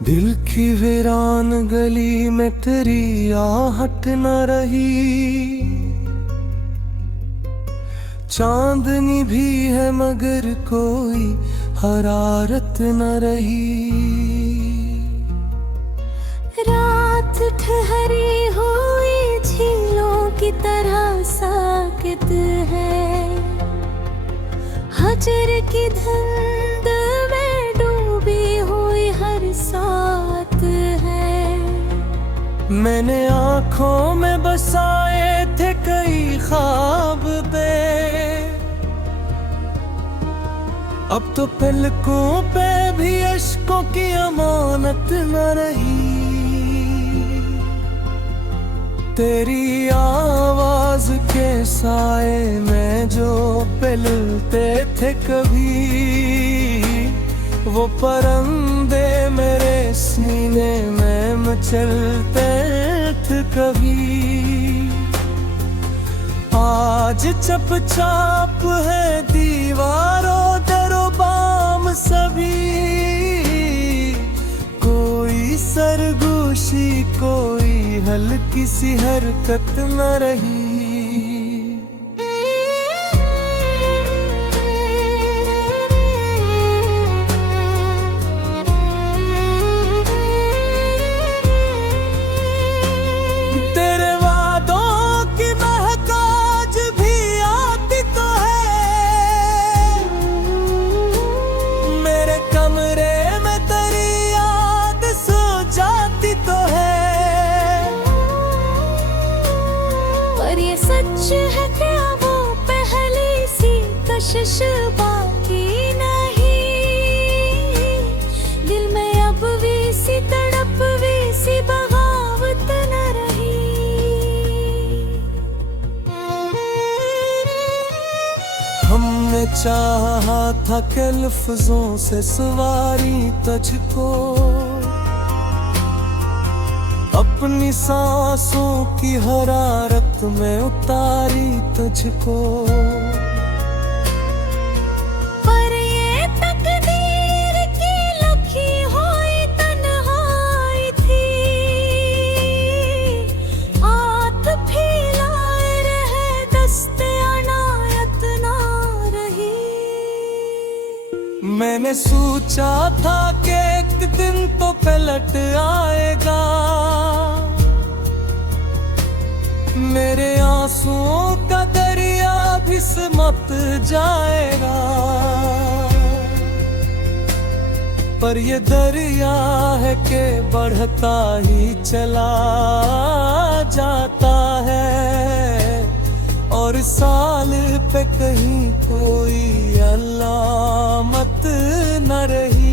दिल की वीरान गली में तेरी आहट न रही। चांदनी भी है मगर कोई हरारत न रही। रात ठहरी हुई झीलों की तरह साकित है। हजर की धुंध में डूबी हुई हर सात है। मैंने आँखों में बसाए थे कई ख्वाब पे, अब तो पलकों पे भी अश्कों की अमानत न रही। तेरी आवाज के साए में जो पिलते थे कभी, वो परिंदे मेरे सीने में मचलते थे कभी। आज चुपचाप है दीवारों दरो बाम सभी। कोई सरगोशी कोई हल्की सी हरकत न रही। तेरे वादों की महक आज भी आती तो है। मेरे कमरे में तेरी याद सो जाती तो है। पर ये सच है क्या वो पहली सी कशिश बाकी नहीं। दिल में अब भी सी तड़प भी सी बगावत न रही। हमने चाहा था कि लफ्जों से सवारी तुझको, अपनी सांसों की हरारत में उतारी तुझको। पर ये तकदीर की लिखी हुई तन्हाई थी। हाथ फैलाए रहे दस्ते अनायत ना रही। मैंने सोचा था कि एक दिन तो पलट आएगा। मेरे आंसुओं का दरिया भी सिमट जाएगा। पर ये दरिया है कि बढ़ता ही चला जाता है, और साल पे कहीं कोई अलामत न रही।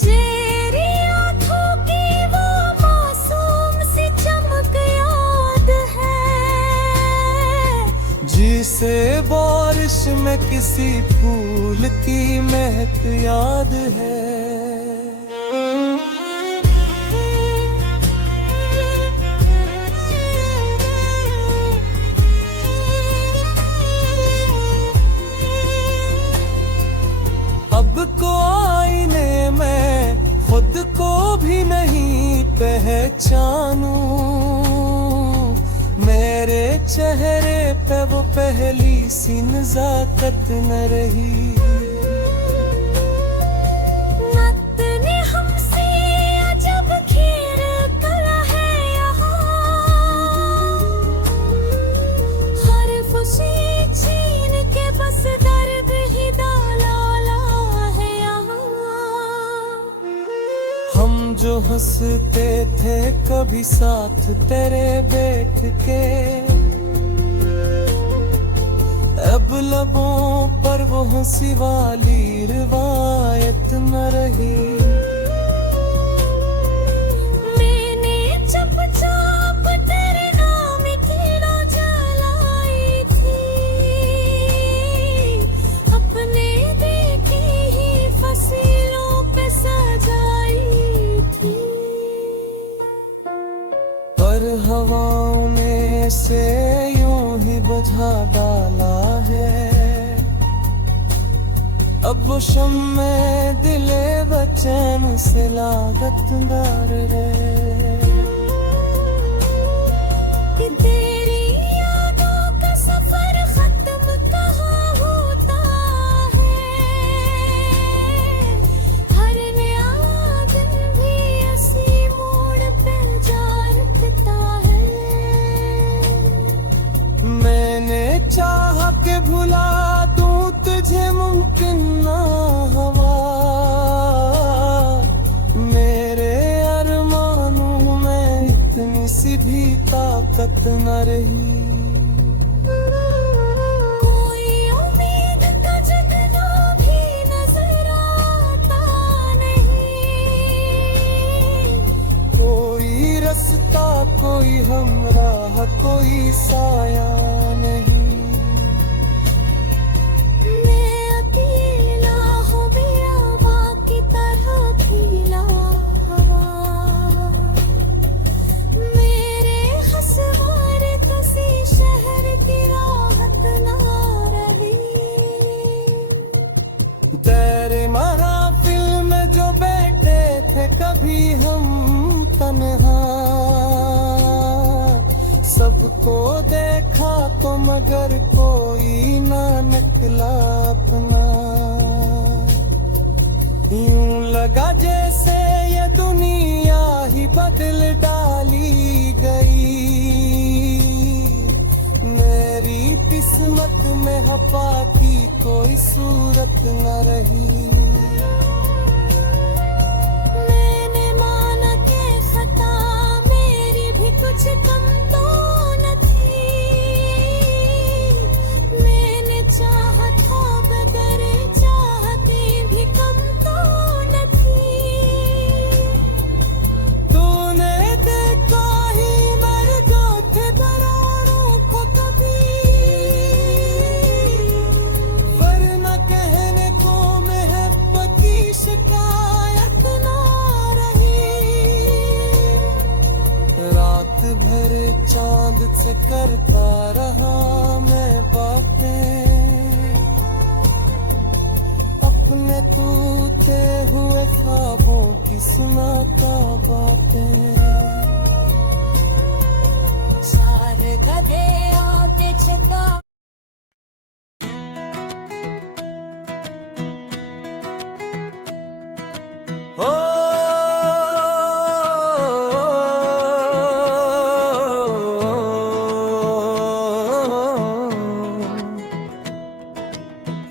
तेरी आँखों की वो मासूम सी चमक याद है, जिसे बारिश में किसी फूल की महक याद है। अब को आईने में खुद को भी नहीं पहचानूं। मेरे चेहरे पे वो पहली सी नज़ाकत न रही। नत ने हमसे अजब खेल करा है यहाँ। हर खुशी छीन के बस दर्द ही डाला है यहाँ। हम जो हंसते थे कभी साथ तेरे बैठ के, अब लबों पर वो हंसी वाली रिवायत न रही। मैंने चुपचाप तेरे नाम की रो जलाई थी। अपने देखी ही फसीलों पे सजाई थी। पर हवाओं ने से यूं ही बुझा डाला है। अब वो शम्मे दिले बचैन से लागतदार रे। कि तेरी यादों का सफर खत्म कहाँ होता है, हर नया दिन भी इसी मोड़ पे जा रुकता है। मैंने चाहा के भुला दूं तुझे मुमकिन ना हवा, मेरे अरमानों में इतनी सी भी ताकत न रही। कोई उम्मीद का जगना भी नजर आता नहीं, कोई रास्ता कोई हमराह कोई साया नहीं। मैं अकेला हूँ बेआबा की तरह खिला हवा, मेरे हंसवार किसी शहर की राहत ना रही। तेरे महफिल में जो बैठे थे कभी हम तन्हा, सबको देखा तो मगर कोई ना निकला अपना। यूं लगा जैसे ये दुनिया ही बदल डाली गई, मेरी किस्मत में हवा की कोई सूरत न रही। मैंने माना के खता मेरी भी कुछ कम तो न थी, मैंने चाहा था बगैर चाहते भी कम तो न थी। तूने देखा ही मर जाते परानों को कभी, वरना कहने को मोहब्बत की शिकायत ना रही। रात भर चांद से करता रहा मैं बातें, अपने टूटे हुए ख्वाबों की सुनाता बातें। चार गधे आते चका ओ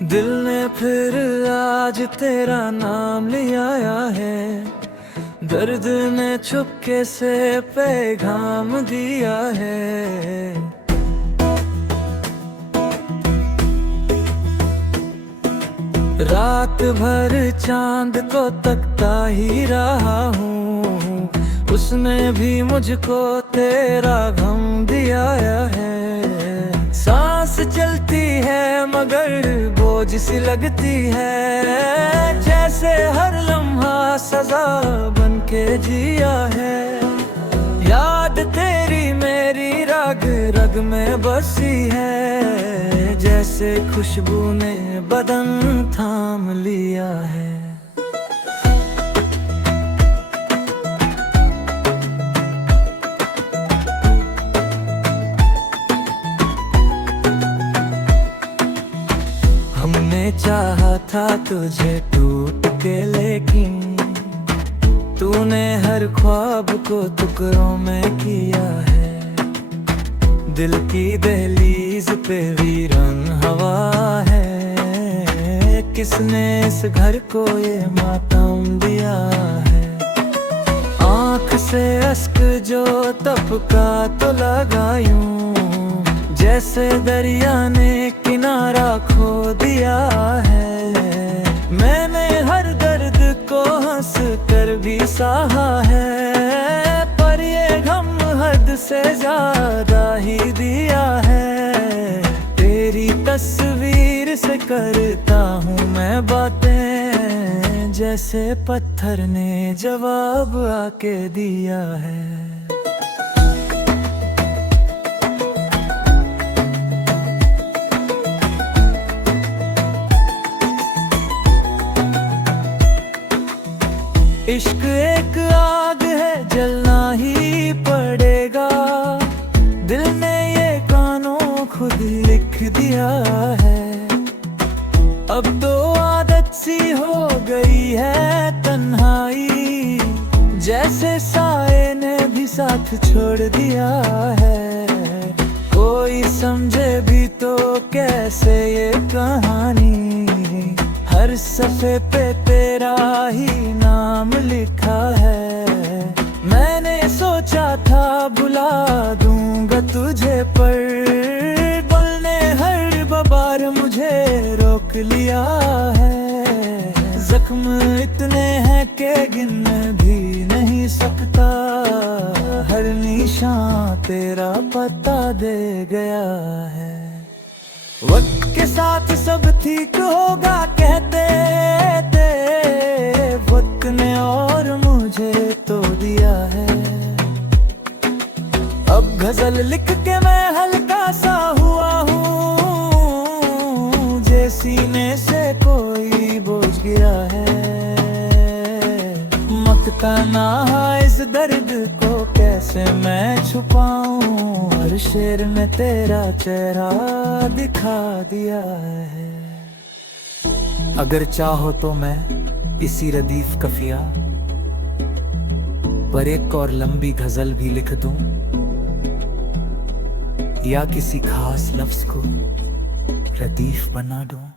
दिल ने फिर आज तेरा नाम लिया है, दर्द ने चुपके से पैगाम दिया है। रात भर चांद को तकता ही रहा हूँ, उसने भी मुझको तेरा गम दिया है। सांस चलती है मगर बोझ सी लगती है, जैसे हर लम्हा सजा बन के जिया है। याद तेरी मेरी रग रग में बसी है, जैसे खुशबू ने बदन थाम लिया है। हमने चाहा था तुझे टूट के, लेकिन तूने हर ख्वाब को टुकड़ों में किया है। दिल की दहलीज पे वीरान हवा है, किसने इस घर को ये मातम दिया है। आँख से अश्क जो टपका तो लगा यूं, जैसे दरिया ने किनारा खो दिया है। मैंने हर दर्द को हंस कर भी सहा है, पर ये गम हद से ज्यादा ही दिया है। तेरी तस्वीर से करता हूँ मैं बातें, जैसे पत्थर ने जवाब आके दिया है। इश्क एक आग है, जलना ही पड़ेगा। दिल ने ये कानों खुद लिख दिया है। अब तो आदत सी हो गई है तन्हाई, जैसे साए ने भी साथ छोड़ दिया है। कोई समझे भी तो कैसे ये कहानी, हर सफ़े पे तेरा ही नाम लिखा है। मैंने सोचा था बुला दूंगा तुझे, पर बोलने हर बार मुझे रोक लिया है। जख्म इतने हैं कि गिन भी नहीं सकता, हर निशान तेरा पता दे गया है। वक्त के साथ सब ठीक होगा कहते थे, वक्त ने और मुझे तो दिया है। अब गजल लिख के मैं हल्का सा हुआ हूँ, जे सीने से कोई बोझ गिरा है। मकता ना इस दर्द को कैसे मैं छुपाऊं, हर शेर में तेरा चेहरा दिखा दिया है। अगर चाहो तो मैं इसी रदीफ कफिया पर एक और लंबी गजल भी लिख दूं, या किसी खास लफ्ज को रदीफ बना दूं।